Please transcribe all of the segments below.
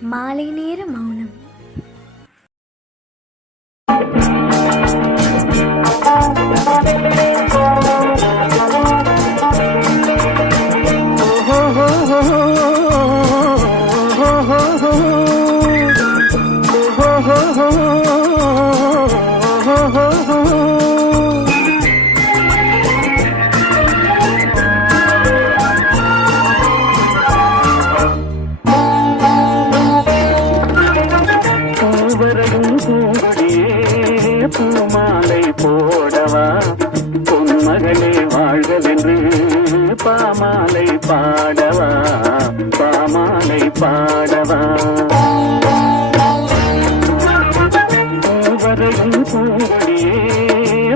மாலை நேர மௌனம். பூமாலை போடவா பொன்மகளே வாழ்கவென்று பாமாலை பாடவா பாமாலை பாடவா பூவரையும் பூங்கொடியே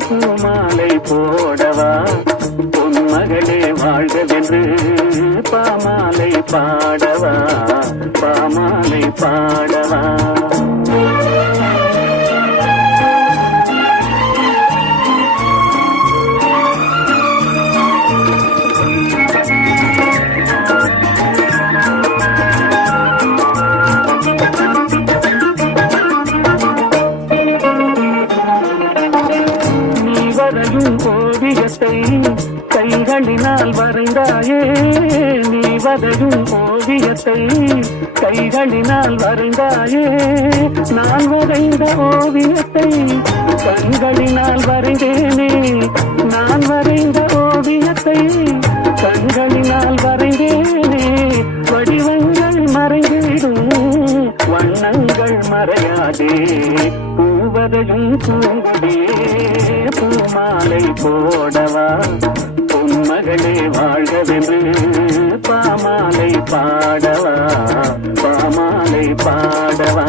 பூமாலை போடவா பொன்மகளே வாழ்கவென்று பாமாலை பாடவா பாமாலை பாடவா ஓவியத்தை கைகளினால் வரைந்தாயே நீ வரையும் ஓவியத்தை கைகளினால் வரைந்தாயே நான் வரைந்த ஓவியத்தை கண்களினால் வரைந்தேனே நான் வரைந்த ஓவியத்தை கண்களினால் வரைந்தேனே வடிவங்கள் மறைந்திடும் வண்ணங்கள் மறையாதே பூவரையும் பூங்குடியே பூமாலை போடவா பொன்மகளே வாழ்கவென்று பாமாலை பாடவா பாமாலை பாடவா